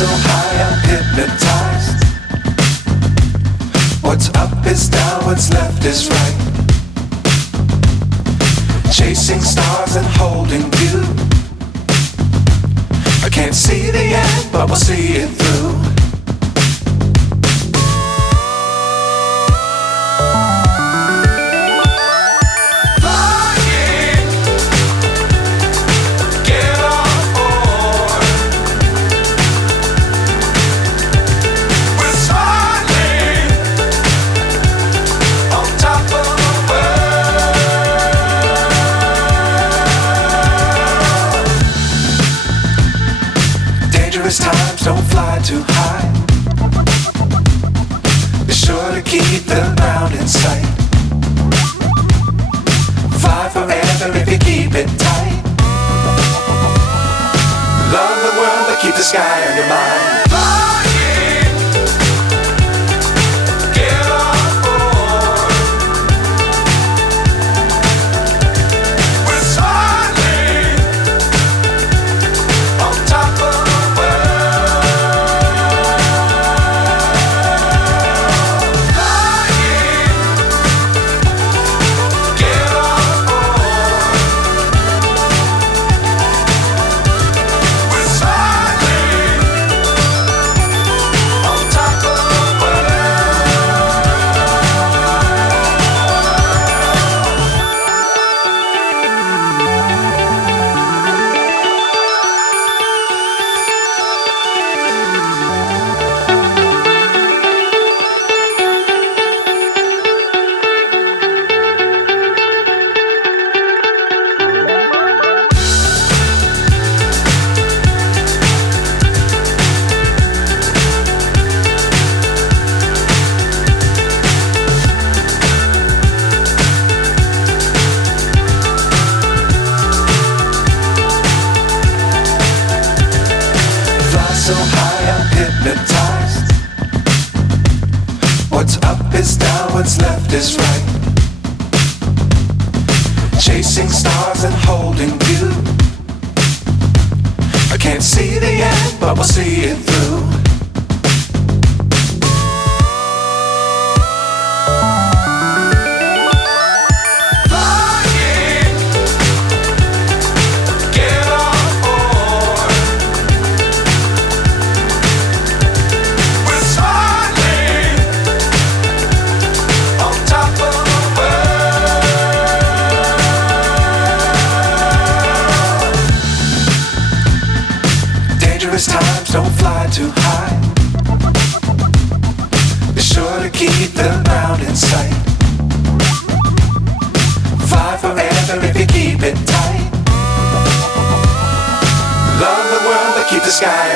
so high I'm hypnotized. What's up is down, what's left is right. Chasing stars and holding you. I can't see the end, but we'll see it through. Times don't fly too high. Be sure to keep the ground in sight. Fly forever if you keep it tight. Love the world but keep the sky on your mind. So high I'm hypnotized. What's up is down, what's left is right. Chasing stars and holding you. I can't see the end, but we'll see it through. Times don't fly too high. Be sure to keep the ground in sight. Fly forever if you keep it tight. Love the world but keep the sky